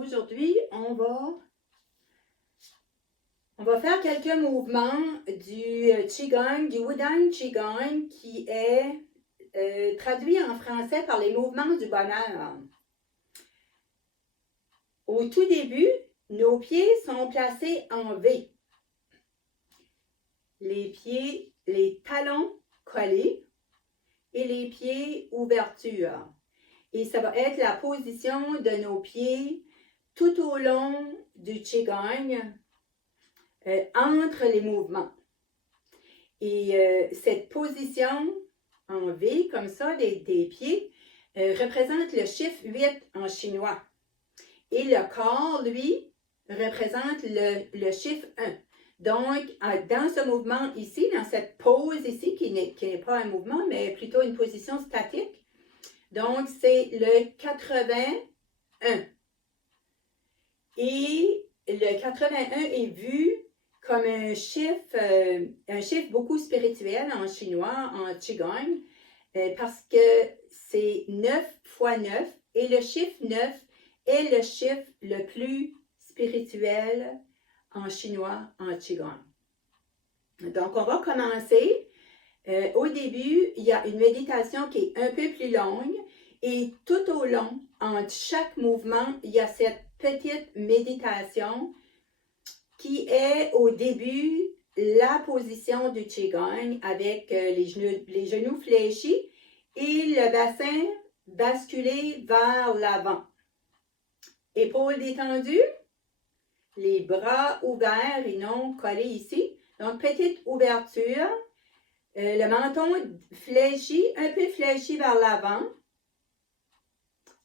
Aujourd'hui, on va faire quelques mouvements du Qigong, du Wudang Qigong, qui est traduit en français par les mouvements du bonheur. Au tout début, nos pieds sont placés en V. Les talons collés et les pieds ouverture. Et ça va être la position de nos pieds tout au long du Qigong, entre les mouvements. Et cette position en V, comme ça, des pieds, représente le chiffre 8 en chinois. Et le corps, lui, représente le chiffre 1. Donc, dans ce mouvement ici, dans cette pose ici, qui n'est pas un mouvement, mais plutôt une position statique, donc c'est le 81. Et le 81 est vu comme un chiffre beaucoup spirituel en chinois, en Qigong, parce que c'est 9 fois 9, et le chiffre 9 est le chiffre le plus spirituel en chinois, en Qigong. Donc, on va commencer. Au début, il y a une méditation qui est un peu plus longue, et tout au long, entre chaque mouvement, il y a cette petite méditation qui est au début la position du Qigong avec les genoux fléchis et le bassin basculé vers l'avant. Épaules détendues, les bras ouverts et non collés ici. Donc, petite ouverture. Le menton fléchi, un peu fléchi vers l'avant.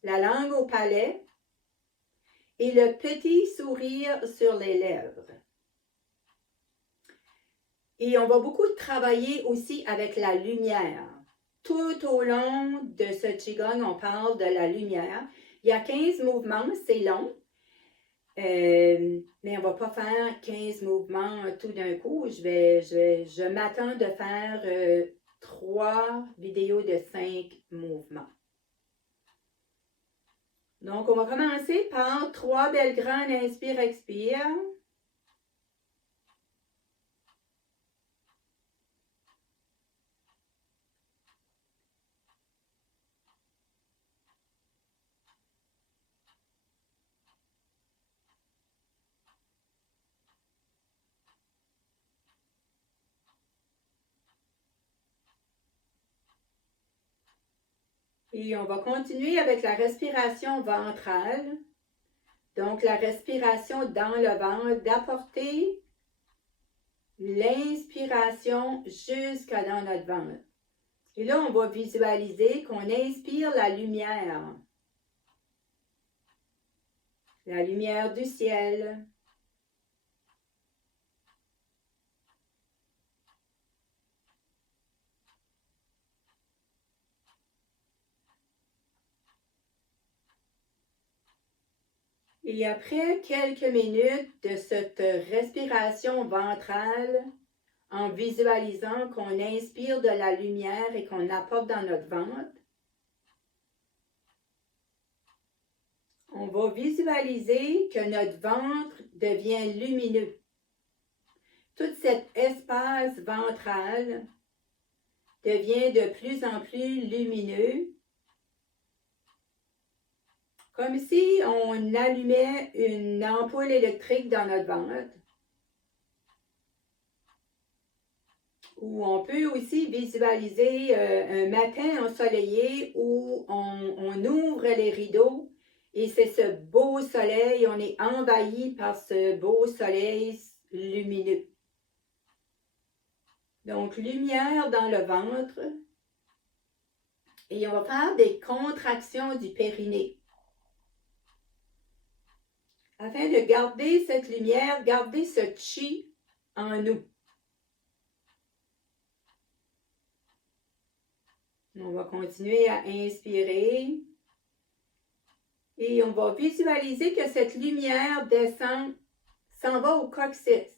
La langue au palais. Et le petit sourire sur les lèvres. Et on va beaucoup travailler aussi avec la lumière. Tout au long de ce Qigong, on parle de la lumière. Il y a 15 mouvements, c'est long. Mais on ne va pas faire 15 mouvements tout d'un coup. Je m'attends de faire 3 vidéos de 5 mouvements. Donc, on va commencer par 3 belles graines. Inspire, expire. Et on va continuer avec la respiration ventrale. Donc, la respiration dans le ventre, d'apporter l'inspiration jusqu'à dans notre ventre. Et là, on va visualiser qu'on inspire la lumière. La lumière du ciel. Et après quelques minutes de cette respiration ventrale, en visualisant qu'on inspire de la lumière et qu'on apporte dans notre ventre, on va visualiser que notre ventre devient lumineux. Tout cet espace ventral devient de plus en plus lumineux, comme si on allumait une ampoule électrique dans notre ventre. Ou on peut aussi visualiser un matin ensoleillé où on ouvre les rideaux et c'est ce beau soleil, on est envahi par ce beau soleil lumineux. Donc, lumière dans le ventre. Et on va faire des contractions du périnée. Afin de garder cette lumière, garder ce chi en nous. On va continuer à inspirer. Et on va visualiser que cette lumière descend, s'en va au coccyx.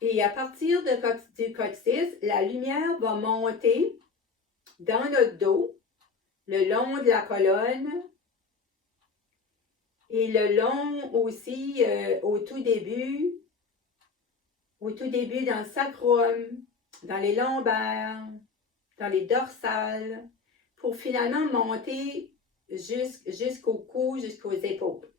Et à partir du coccyx, la lumière va monter dans notre dos, le long de la colonne et le long aussi au tout début dans le sacrum, dans les lombaires, dans les dorsales, pour finalement monter jusqu'au cou, jusqu'aux épaules.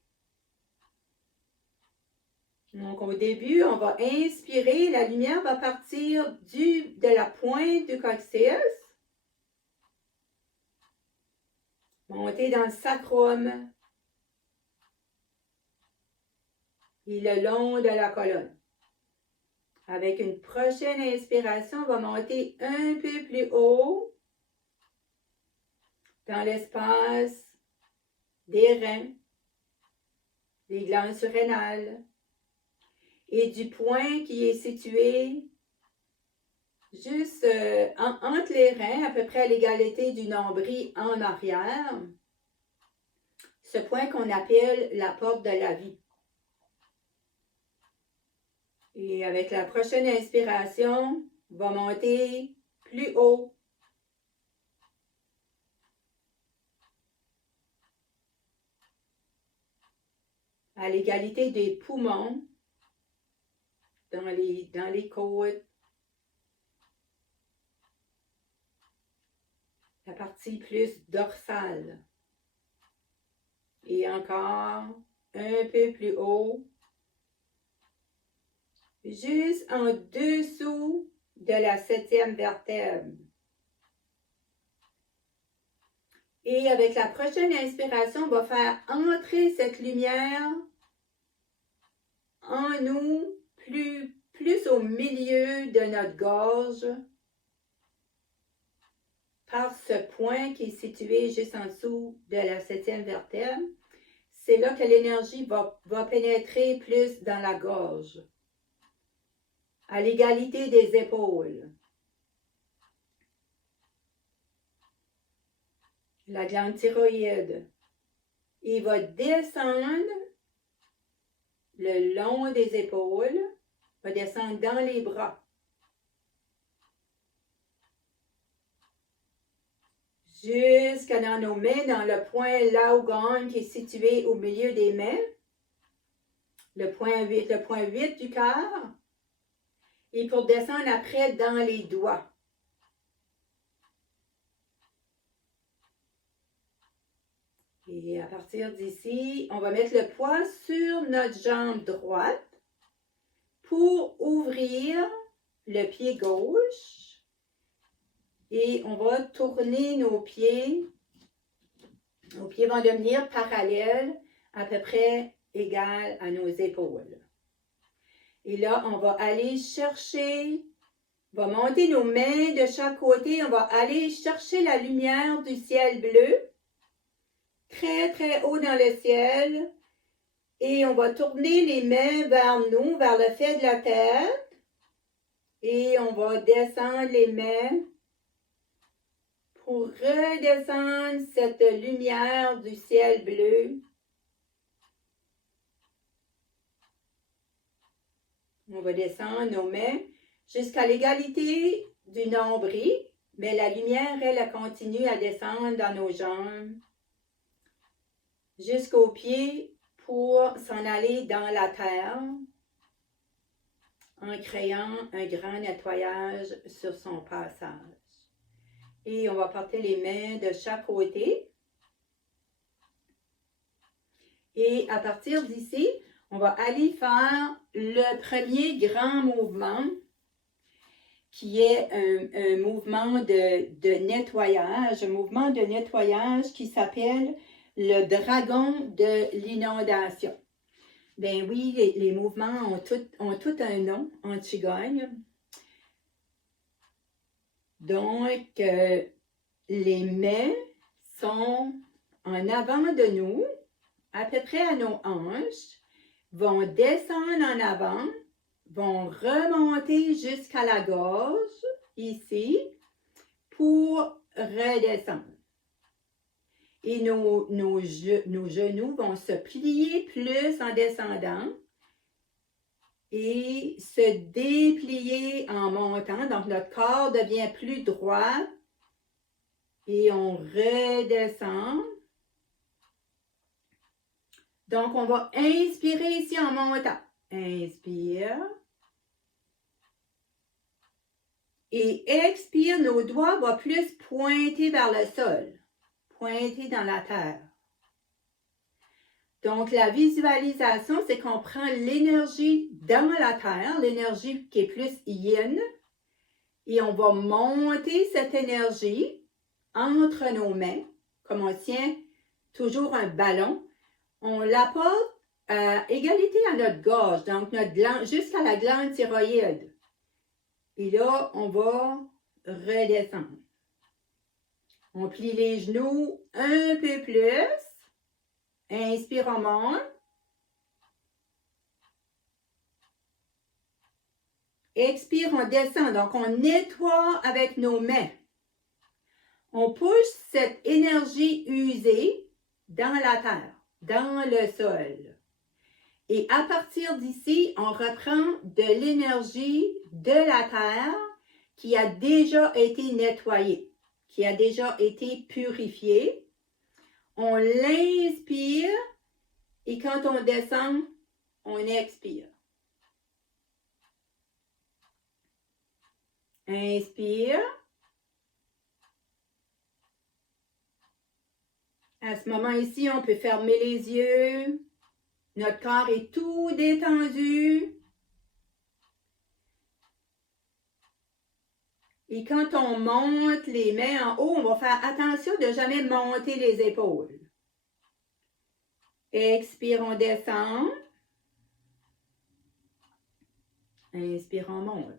Donc, au début, on va inspirer, la lumière va partir de la pointe du coccyx, monter dans le sacrum et le long de la colonne. Avec une prochaine inspiration, on va monter un peu plus haut dans l'espace des reins, des glandes surrénales et du point qui est situé juste entre les reins, à peu près à l'égalité du nombril en arrière. Ce point qu'on appelle la porte de la vie. Et avec la prochaine inspiration, on va monter plus haut. À l'égalité des poumons, dans les côtes, la partie plus dorsale. Et encore un peu plus haut, juste en dessous de la 7e vertèbre. Et avec la prochaine inspiration, on va faire entrer cette lumière en nous, plus au milieu de notre gorge, par ce point qui est situé juste en dessous de la 7e vertèbre. C'est là que l'énergie va pénétrer plus dans la gorge, à l'égalité des épaules. La glande thyroïde. Il va descendre le long des épaules, va descendre dans les bras. Jusqu'à dans nos mains, dans le point Laogang qui est situé au milieu des mains. Le point 8 du cœur. Et pour descendre après dans les doigts. Et à partir d'ici, on va mettre le poids sur notre jambe droite pour ouvrir le pied gauche. Et on va tourner nos pieds. Nos pieds vont devenir parallèles, à peu près égales à nos épaules. Et là, on va aller chercher, on va monter nos mains de chaque côté, on va aller chercher la lumière du ciel bleu. Très, très haut dans le ciel. Et on va tourner les mains vers nous, vers le fait de la tête. Et on va descendre les mains pour redescendre cette lumière du ciel bleu. On va descendre nos mains jusqu'à l'égalité du nombril. Mais la lumière, elle continue à descendre dans nos jambes. Jusqu'aux pieds pour s'en aller dans la terre en créant un grand nettoyage sur son passage. Et on va porter les mains de chaque côté. Et à partir d'ici, on va aller faire le premier grand mouvement qui est un mouvement de nettoyage, un mouvement de nettoyage qui s'appelle le dragon de l'inondation. Ben oui, les mouvements ont tout un nom en Qigong. Donc, les mains sont en avant de nous, à peu près à nos hanches, vont descendre en avant, vont remonter jusqu'à la gorge, ici, pour redescendre. Et nos genoux vont se plier plus en descendant et se déplier en montant. Donc, notre corps devient plus droit Et on redescend. Donc, on va inspirer ici en montant. Inspire. Et expire, nos doigts vont plus pointer vers le sol. Pointer dans la terre. Donc, la visualisation, c'est qu'on prend l'énergie dans la terre, l'énergie qui est plus yin, et on va monter cette énergie entre nos mains, comme on tient toujours un ballon. On l'apporte à égalité à notre gorge, donc notre glande, jusqu'à la glande thyroïde. Et là, on va redescendre. On plie les genoux un peu plus. Inspire, on monte. Expire, on descend. Donc, on nettoie avec nos mains. On pousse cette énergie usée dans la terre, dans le sol. Et à partir d'ici, on reprend de l'énergie de la terre qui a déjà été nettoyée, qui a déjà été purifiée. On l'inspire et quand on descend, on expire. Inspire. À ce moment ici, on peut fermer les yeux. Notre corps est tout détendu. Et quand on monte les mains en haut, on va faire attention de ne jamais monter les épaules. Expire, on descend. Inspire, on monte.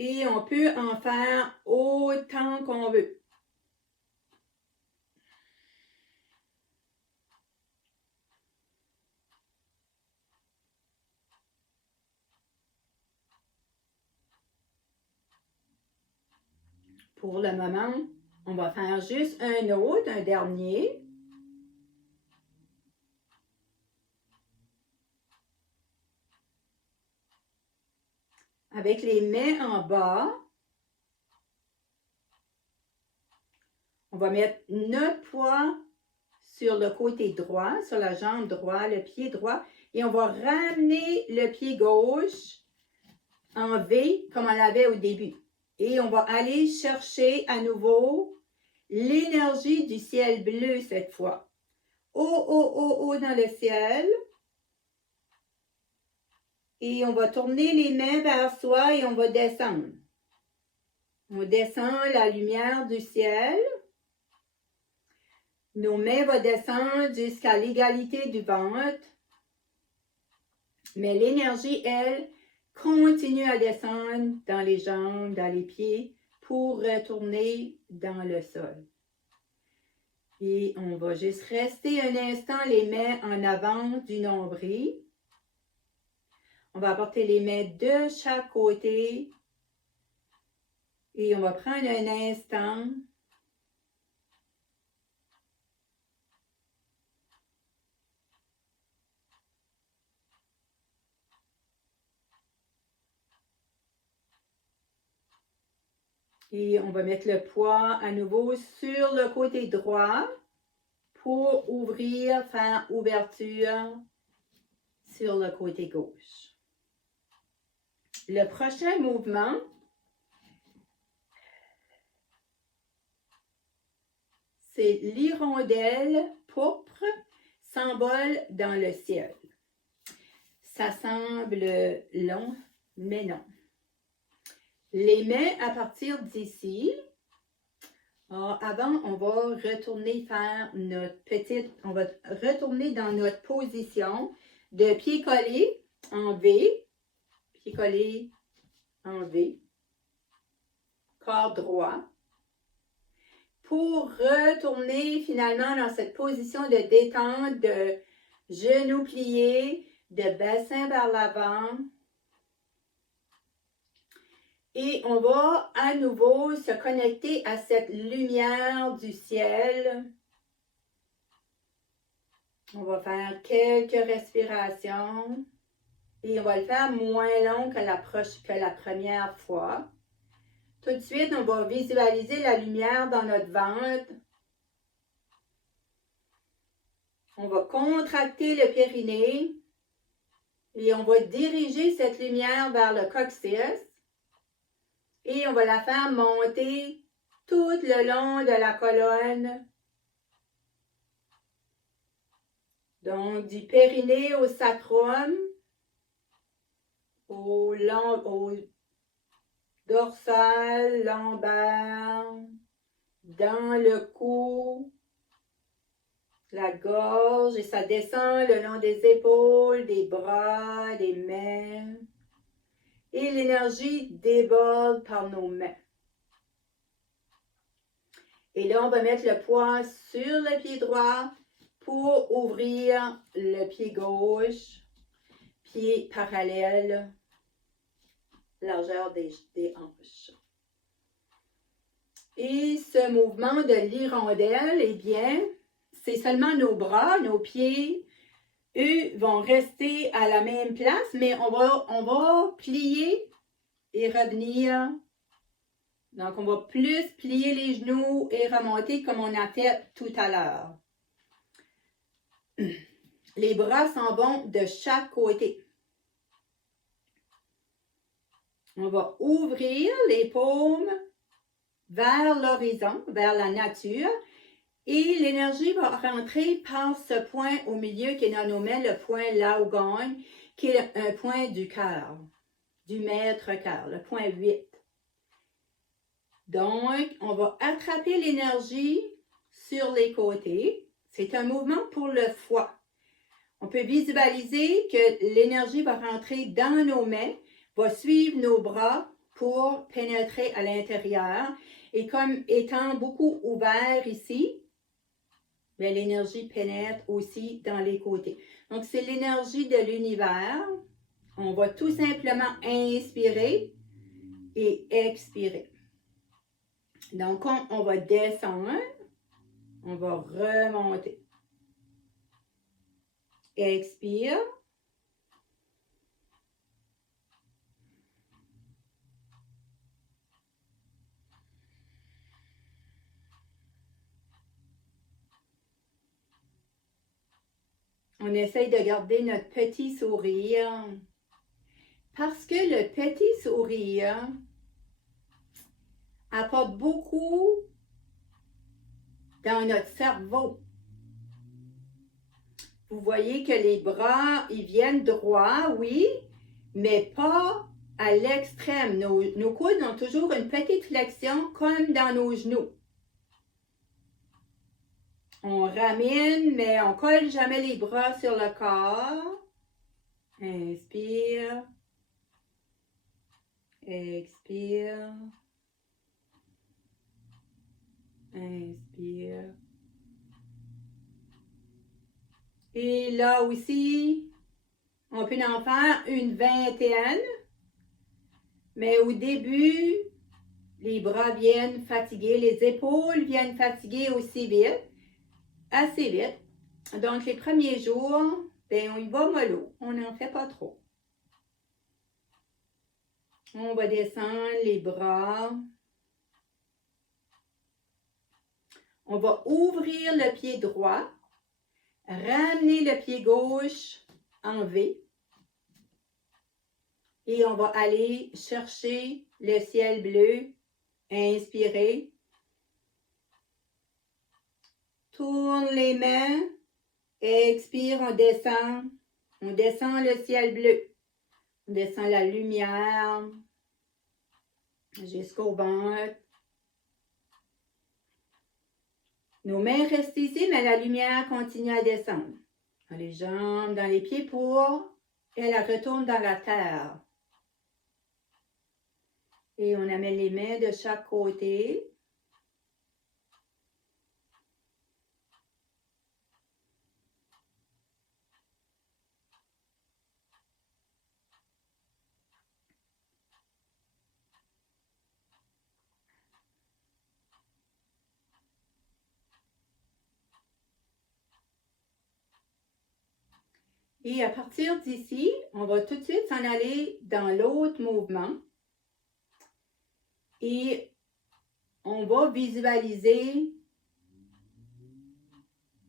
Et on peut en faire autant qu'on veut. Pour le moment, on va faire juste un autre, un dernier. Avec les mains en bas, on va mettre notre poids sur le côté droit, sur la jambe droite, le pied droit, et on va ramener le pied gauche en V comme on l'avait au début. Et on va aller chercher à nouveau l'énergie du ciel bleu cette fois. Haut, haut, haut, haut dans le ciel. Et on va tourner les mains vers soi et on va descendre. On descend la lumière du ciel. Nos mains vont descendre jusqu'à l'égalité du ventre. Mais l'énergie, elle, continue à descendre dans les jambes, dans les pieds, pour retourner dans le sol. Et on va juste rester un instant les mains en avant du nombril. On va apporter les mains de chaque côté. Et on va prendre un instant. Et on va mettre le poids à nouveau sur le côté droit pour ouvrir, faire ouverture sur le côté gauche. Le prochain mouvement, c'est l'hirondelle pourpre s'envole dans le ciel. Ça semble long, mais non. Les mains à partir d'ici. Avant, on va retourner faire notre petite, on va retourner dans notre position de pied collé en V. Pied collé en V. Corps droit. Pour retourner finalement dans cette position de détente, de genoux pliés, de bassin vers l'avant. Et on va à nouveau se connecter à cette lumière du ciel. On va faire quelques respirations. Et on va le faire moins long que la première fois. Tout de suite, on va visualiser la lumière dans notre ventre. On va contracter le périnée et on va diriger cette lumière vers le coccyx et on va la faire monter tout le long de la colonne. Donc, du périnée au sacrum, au dorsal, lombaire, dans le cou, la gorge, et ça descend le long des épaules, des bras, des mains. Et l'énergie déborde par nos mains. Et là, on va mettre le poids sur le pied droit pour ouvrir le pied gauche, pied parallèle, largeur des hanches. Et ce mouvement de l'hirondelle, eh bien, c'est seulement nos bras, nos pieds, eux vont rester à la même place, mais on va plier et revenir. Donc, on va plus plier les genoux et remonter comme on a fait tout à l'heure. Les bras s'en vont de chaque côté. On va ouvrir les paumes vers l'horizon, vers la nature. Et l'énergie va rentrer par ce point au milieu qui est dans nos mains, le point Laogang, qui est un point du cœur, du maître-cœur, le point 8. Donc, on va attraper l'énergie sur les côtés. C'est un mouvement pour le foie. On peut visualiser que l'énergie va rentrer dans nos mains, va suivre nos bras pour pénétrer à l'intérieur. Et comme étant beaucoup ouvert ici, mais l'énergie pénètre aussi dans les côtés. Donc, c'est l'énergie de l'univers. On va tout simplement inspirer et expirer. Donc, on va descendre, on va remonter. Expire. On essaye de garder notre petit sourire. Parce que le petit sourire apporte beaucoup dans notre cerveau. Vous voyez que les bras, ils viennent droits, oui, mais pas à l'extrême. Nos coudes ont toujours une petite flexion comme dans nos genoux. On ramène, mais on ne colle jamais les bras sur le corps. Inspire. Expire. Inspire. Et là aussi, on peut en faire une vingtaine. Mais au début, les bras viennent fatiguer, les épaules viennent fatiguer aussi vite, assez vite. Donc, les premiers jours, ben, on y va mollo, on n'en fait pas trop. On va descendre les bras. On va ouvrir le pied droit, ramener le pied gauche en V. Et on va aller chercher le ciel bleu. Inspirez. Tourne les mains. Expire, on descend. On descend le ciel bleu. On descend la lumière jusqu'au ventre. Nos mains restent ici, mais la lumière continue à descendre. Dans les jambes, dans les pieds pour, elle retourne dans la terre. Et on amène les mains de chaque côté. Et à partir d'ici, on va tout de suite s'en aller dans l'autre mouvement. Et on va visualiser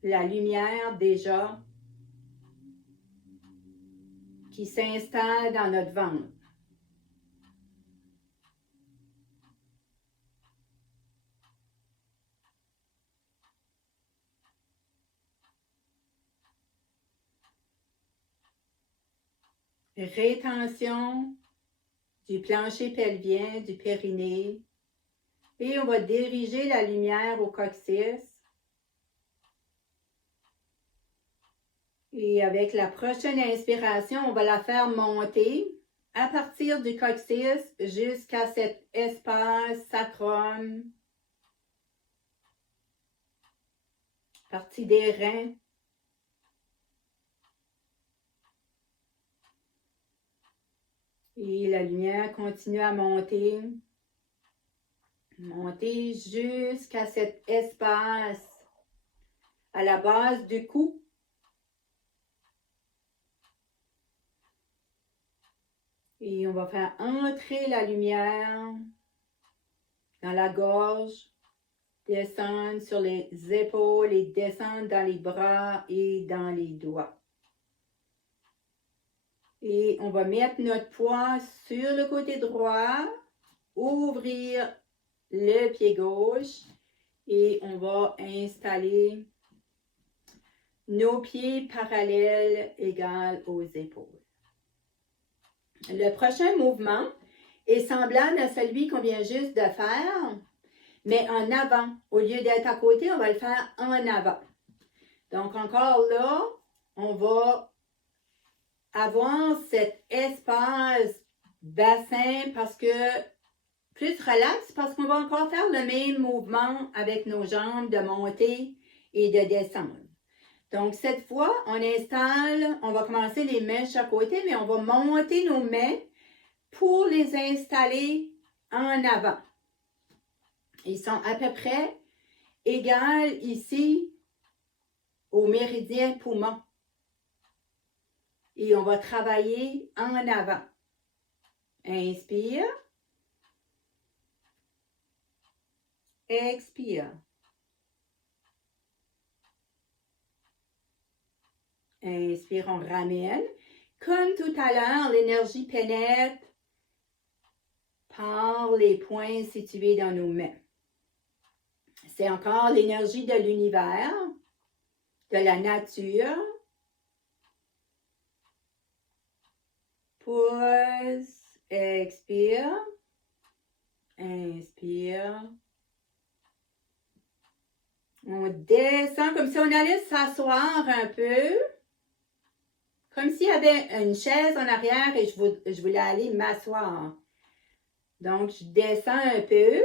la lumière déjà qui s'installe dans notre ventre. Rétention du plancher pelvien, du périnée. Et on va diriger la lumière au coccyx. Et avec la prochaine inspiration, on va la faire monter à partir du coccyx jusqu'à cet espace sacrum, partie des reins. Et la lumière continue à monter. Monter jusqu'à cet espace à la base du cou. Et on va faire entrer la lumière dans la gorge, descendre sur les épaules et descendre dans les bras et dans les doigts. Et on va mettre notre poids sur le côté droit, ouvrir le pied gauche et on va installer nos pieds parallèles égales aux épaules. Le prochain mouvement est semblable à celui qu'on vient juste de faire, mais en avant. Au lieu d'être à côté, on va le faire en avant. Donc encore là, on va avoir cet espace bassin parce que plus relax, parce qu'on va encore faire le même mouvement avec nos jambes de monter et de descendre. Donc cette fois, on installe, on va commencer les mains de chaque côté, mais on va monter nos mains pour les installer en avant. Ils sont à peu près égales ici au méridien poumon. Et on va travailler en avant. Inspire. Expire. Inspire, on ramène. Comme tout à l'heure, l'énergie pénètre par les points situés dans nos mains. C'est encore l'énergie de l'univers, de la nature. Pause, expire, inspire. On descend comme si on allait s'asseoir un peu. Comme s'il y avait une chaise en arrière et je voulais aller m'asseoir. Donc, je descends un peu.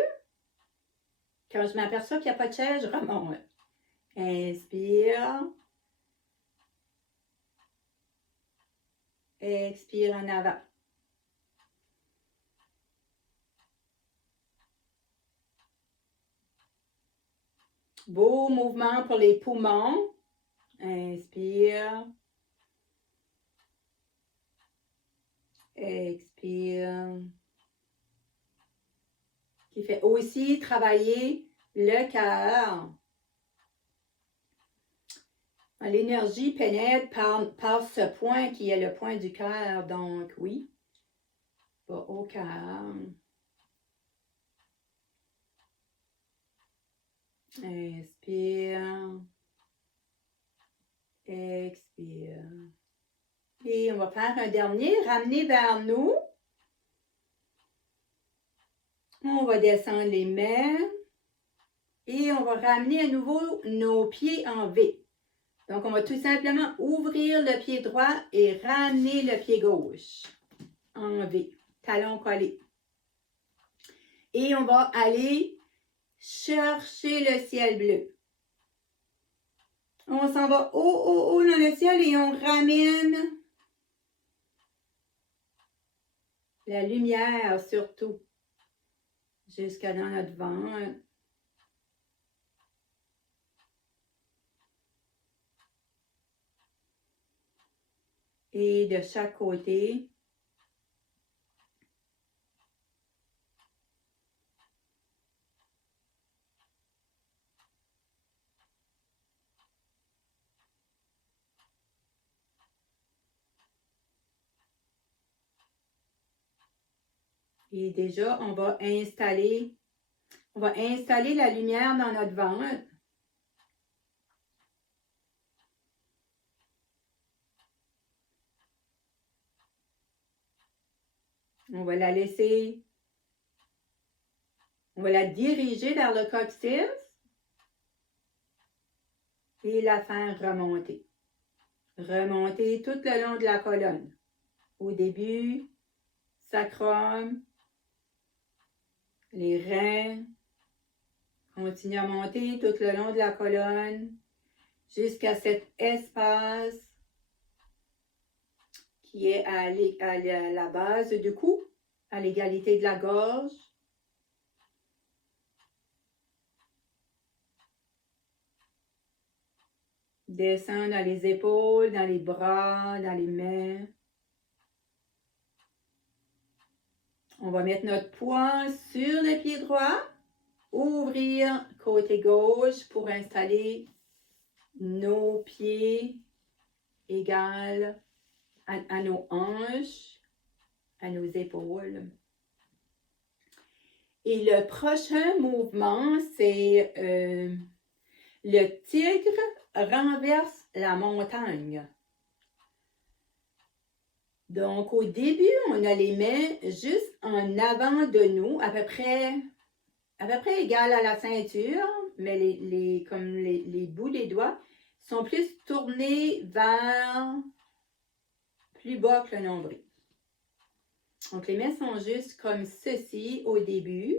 Quand je m'aperçois qu'il n'y a pas de chaise, je remonte. Inspire. Expire en avant. Beau mouvement pour les poumons. Inspire. Expire. Qui fait aussi travailler le cœur. L'énergie pénètre par ce point qui est le point du cœur. Donc, oui, va au cœur. Inspire. Expire. Et on va faire un dernier, ramener vers nous. On va descendre les mains. Et on va ramener à nouveau nos pieds en V. Donc, on va tout simplement ouvrir le pied droit et ramener le pied gauche en V, talon collé. Et on va aller chercher le ciel bleu. On s'en va haut dans le ciel et on ramène la lumière surtout jusqu'à dans notre ventre. Et de chaque côté, Et déjà, on va installer la lumière dans notre ventre. On va la laisser, on va la diriger vers le coccyx et la faire remonter. Remonter tout le long de la colonne. Au début, sacrum, les reins. Continue à monter tout le long de la colonne jusqu'à cet espace qui est à la base du cou, à l'égalité de la gorge. Descend dans les épaules, dans les bras, dans les mains. On va mettre notre poing sur le pied droit, ouvrir côté gauche pour installer nos pieds égales à nos hanches, à nos épaules. Et le prochain mouvement, c'est le tigre renverse la montagne. Donc, au début, on a les mains juste en avant de nous, à peu près égales à la ceinture, mais les bouts des doigts sont plus tournés vers plus bas que le nombril. Donc, les mains sont juste comme ceci au début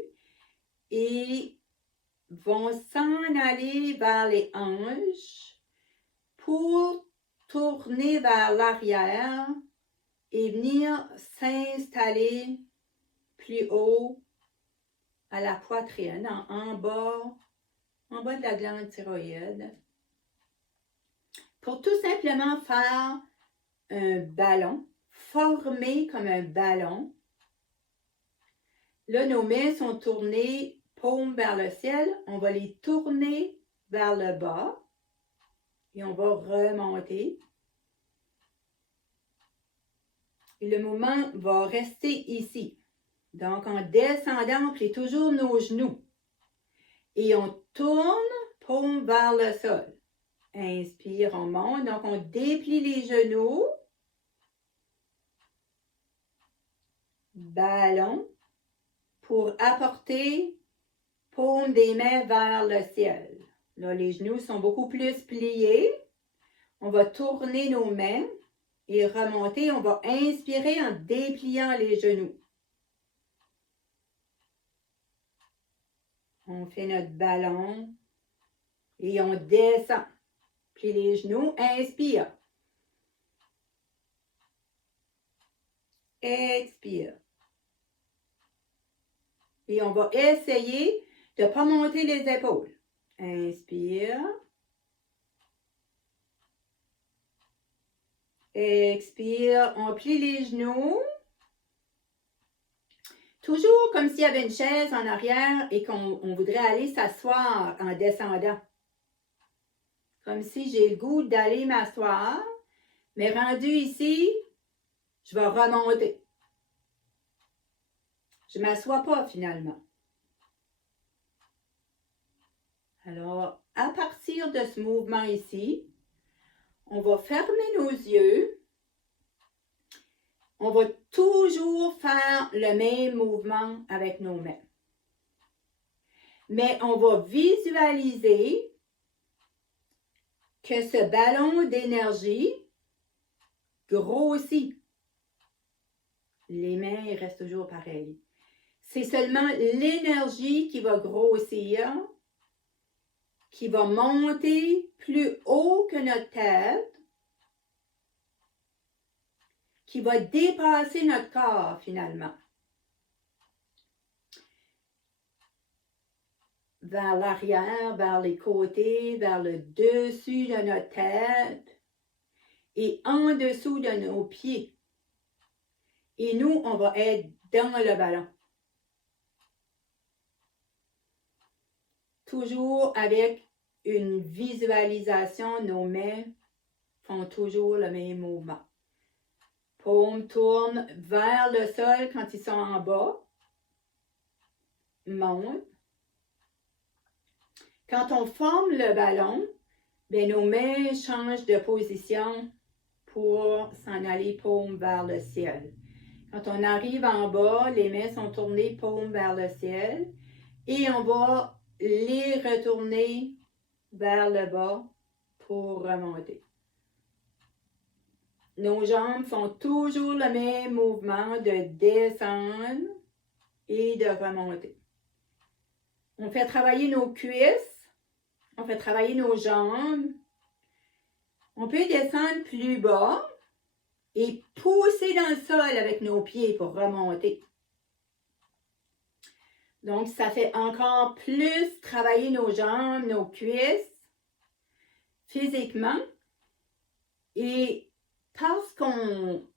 et vont s'en aller vers les hanches pour tourner vers l'arrière et venir s'installer plus haut à la poitrine, en bas de la glande thyroïde, pour tout simplement faire un ballon, formé comme un ballon. Là, nos mains sont tournées paume vers le ciel. On va les tourner vers le bas et on va remonter. Et le mouvement va rester ici. Donc, en descendant, on plie toujours nos genoux. Et on tourne paume vers le sol. Inspire, on monte. Donc, on déplie les genoux. Ballon. Pour apporter paume des mains vers le ciel. Là, les genoux sont beaucoup plus pliés. On va tourner nos mains et remonter. On va inspirer en dépliant les genoux. On fait notre ballon et on descend. Plie les genoux, inspire. Expire. Et on va essayer de ne pas monter les épaules. Inspire. Expire. On plie les genoux. Toujours comme s'il y avait une chaise en arrière et qu'on voudrait aller s'asseoir en descendant. Comme si j'ai le goût d'aller m'asseoir, mais rendu ici, je vais remonter. Je ne m'assois pas finalement. Alors, à partir de ce mouvement ici, on va fermer nos yeux. On va toujours faire le même mouvement avec nos mains. Mais on va visualiser que ce ballon d'énergie grossit. Les mains restent toujours pareilles. C'est seulement l'énergie qui va grossir, qui va monter plus haut que notre tête, qui va dépasser notre corps finalement. Vers l'arrière, vers les côtés, vers le dessus de notre tête et en dessous de nos pieds. Et nous, on va être dans le ballon. Toujours avec une visualisation, nos mains font toujours le même mouvement. Paume tourne vers le sol quand ils sont en bas. monte. Quand on forme le ballon, bien, nos mains changent de position pour s'en aller paume vers le ciel. Quand on arrive en bas, les mains sont tournées paume vers le ciel et on va les retourner vers le bas pour remonter. Nos jambes font toujours le même mouvement de descendre et de remonter. On fait travailler nos cuisses, on fait travailler nos jambes. On peut descendre plus bas et pousser dans le sol avec nos pieds pour remonter. Donc, ça fait encore plus travailler nos jambes, nos cuisses, physiquement. Et parce qu'on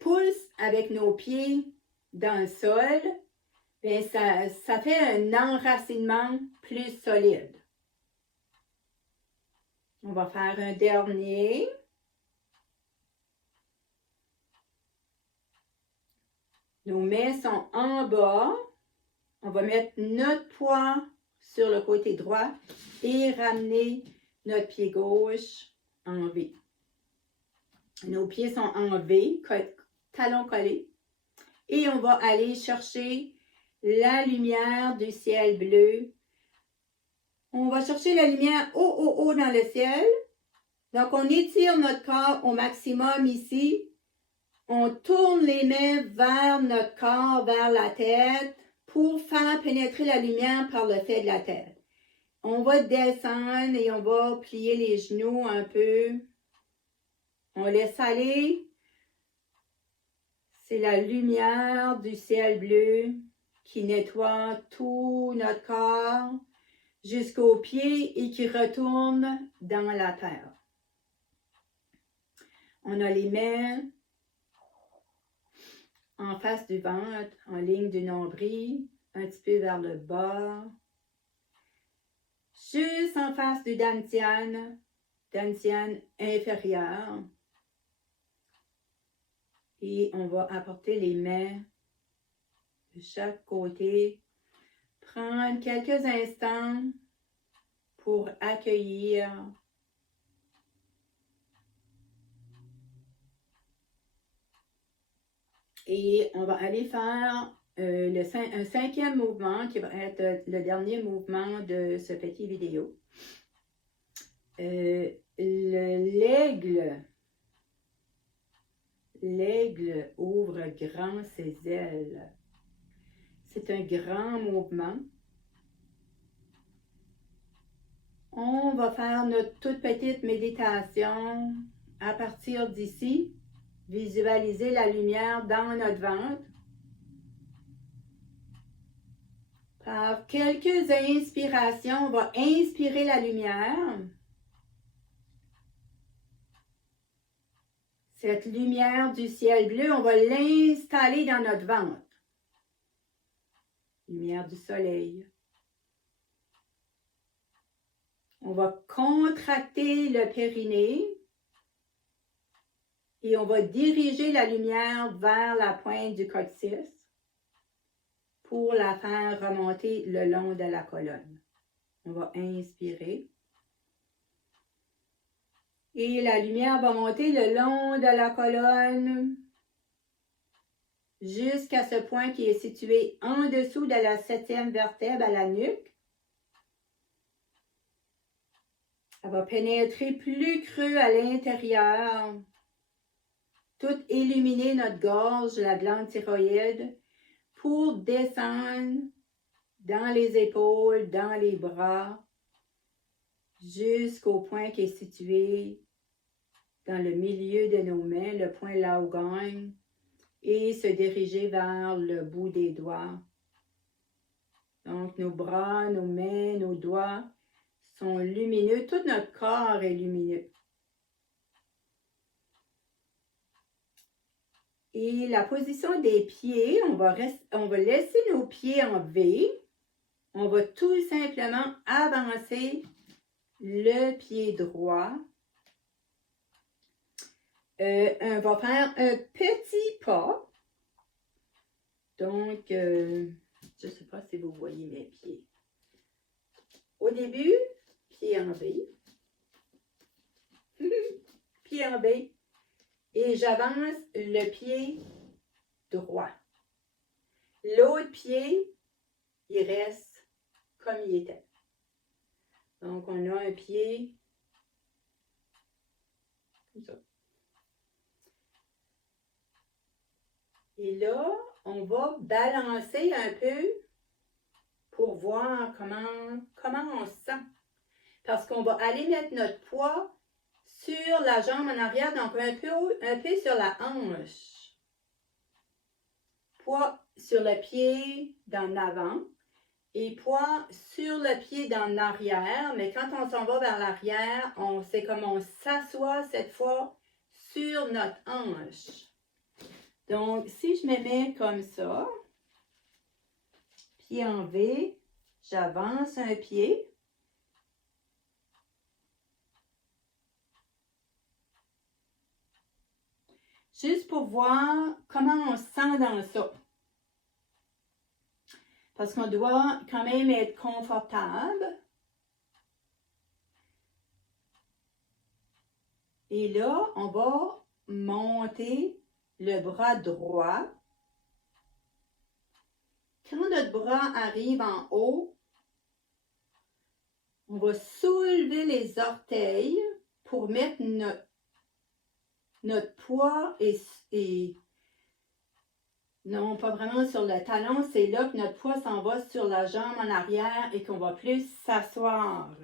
pousse avec nos pieds dans le sol, bien, ça fait un enracinement plus solide. On va faire un dernier. Nos mains sont en bas. On va mettre notre poids sur le côté droit et ramener notre pied gauche en V. Nos pieds sont en V, talons collés. Et on va aller chercher la lumière du ciel bleu. On va chercher la lumière haut dans le ciel. Donc, on étire notre corps au maximum ici. On tourne les mains vers notre corps, vers la tête, pour faire pénétrer la lumière par le fait de la tête. On va descendre et on va plier les genoux un peu. On laisse aller. C'est la lumière du ciel bleu qui nettoie tout notre corps jusqu'aux pieds et qui retourne dans la terre. On a les mains en face du ventre, en ligne du nombril, un petit peu vers le bas. Juste en face du dantian inférieur. Et on va apporter les mains de chaque côté. Prendre quelques instants pour accueillir et on va aller faire un cinquième mouvement qui va être le dernier mouvement de ce petit vidéo. L'aigle ouvre grand ses ailes. C'est un grand mouvement. On va faire notre toute petite méditation à partir d'ici. Visualiser la lumière dans notre ventre. Par quelques inspirations, on va inspirer la lumière. Cette lumière du ciel bleu, on va l'installer dans notre ventre. Lumière du soleil. On va contracter le périnée et on va diriger la lumière vers la pointe du coccyx pour la faire remonter le long de la colonne. On va inspirer. Et la lumière va monter le long de la colonne jusqu'à ce point qui est situé en dessous de la 7e vertèbre à la nuque. Elle va pénétrer plus creux à l'intérieur, tout illuminer notre gorge, la glande thyroïde, pour descendre dans les épaules, dans les bras, jusqu'au point qui est situé dans le milieu de nos mains, le point Laogang, et se diriger vers le bout des doigts. Donc, nos bras, nos mains, nos doigts sont lumineux. Tout notre corps est lumineux. Et la position des pieds, on va laisser nos pieds en V. On va tout simplement avancer le pied droit. On va faire un petit pas. Donc, Je ne sais pas si vous voyez mes pieds. Au début, pied en V. Pied en V. Et j'avance le pied droit. L'autre pied, il reste comme il était. Donc, on a un pied comme ça. Et là, on va balancer un peu pour voir comment on se sent. Parce qu'on va aller mettre notre poids sur la jambe en arrière, donc un peu sur la hanche. Poids sur le pied d'en avant et poids sur le pied d'en arrière. Mais quand on s'en va vers l'arrière, c'est comme on s'assoit cette fois sur notre hanche. Donc, si je me mets comme ça, pied en V, j'avance un pied. Juste pour voir comment on se sent dans ça. Parce qu'on doit quand même être confortable. Et là, on va monter le bras droit. Quand notre bras arrive en haut, on va soulever les orteils pour mettre notre poids et non, pas vraiment sur le talon, c'est là que notre poids s'en va sur la jambe en arrière et qu'on va plus s'asseoir.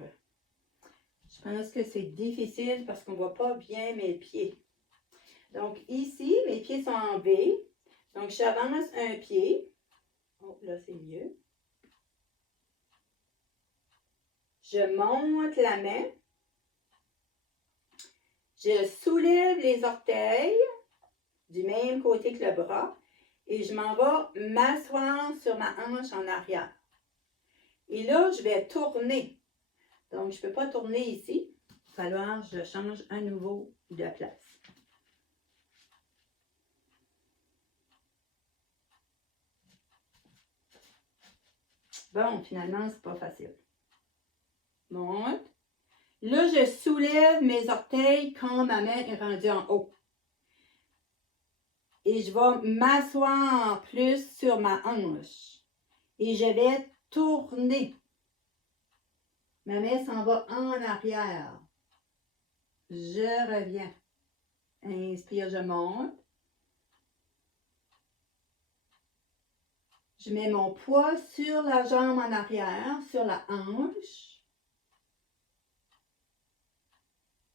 Je pense que c'est difficile parce qu'on ne voit pas bien mes pieds. Donc ici, mes pieds sont en V. Donc j'avance un pied. Oh, là c'est mieux. Je monte la main. Je soulève les orteils du même côté que le bras. Et je m'en vais m'asseoir sur ma hanche en arrière. Et là, je vais tourner. Donc, je ne peux pas tourner ici. Il va falloir que je change à nouveau de place. Bon, finalement, c'est pas facile. Monte. Là, je soulève mes orteils quand ma main est rendue en haut. Et je vais m'asseoir plus sur ma hanche. Et je vais tourner. Ma main s'en va en arrière. Je reviens. Inspire, je monte. Je mets mon poids sur la jambe en arrière, sur la hanche.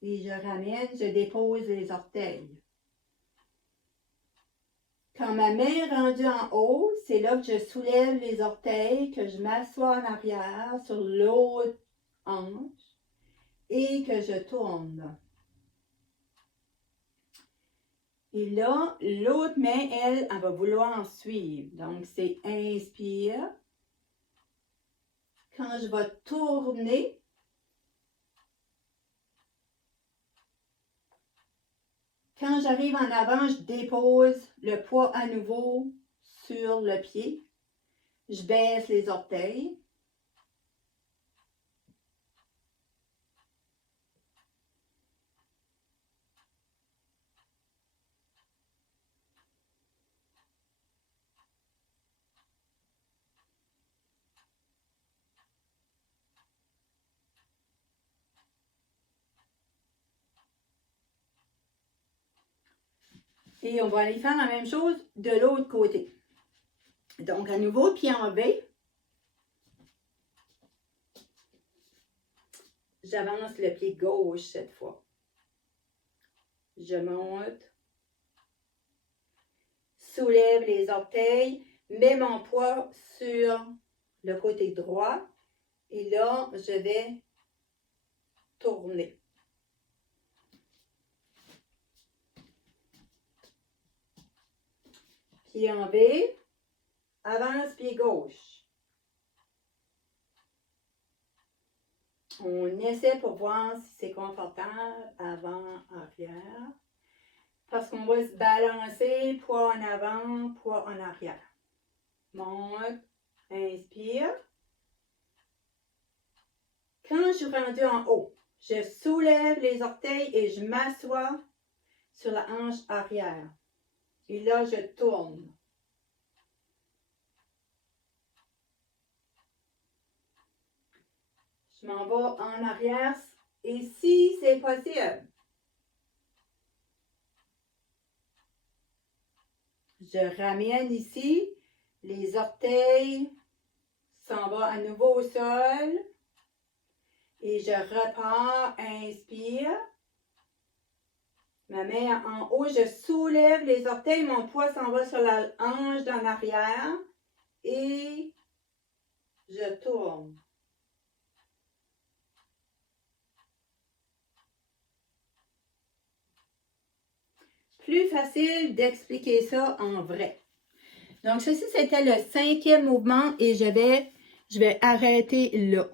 Et je ramène, je dépose les orteils. Quand ma main est rendue en haut, c'est là que je soulève les orteils, que je m'assois en arrière sur l'autre hanche et que je tourne. Et là, l'autre main, elle va vouloir suivre. Donc, c'est inspire. Quand je vais tourner, quand j'arrive en avant, je dépose le poids à nouveau sur le pied. Je baisse les orteils. Et on va aller faire la même chose de l'autre côté. Donc, à nouveau, pied en V. J'avance le pied gauche cette fois. Je monte. Soulève les orteils. Mets mon poids sur le côté droit. Et là, je vais tourner. Pied en V. Avance, pied gauche. On essaie pour voir si c'est confortable, avant, arrière. Parce qu'on va se balancer, poids en avant, poids en arrière. Monte. Inspire. Quand je suis rendue en haut, je soulève les orteils et je m'assois sur la hanche arrière. Et là, je tourne. Je m'en vais en arrière. Et si c'est possible, je ramène ici. Les orteils s'en vont à nouveau au sol. Et je repars. Inspire. Ma main en haut, je soulève les orteils. Mon poids s'en va sur la hanche d'en arrière. Et je tourne. Plus facile d'expliquer ça en vrai. Donc, ceci, c'était le 5e mouvement et je vais arrêter là.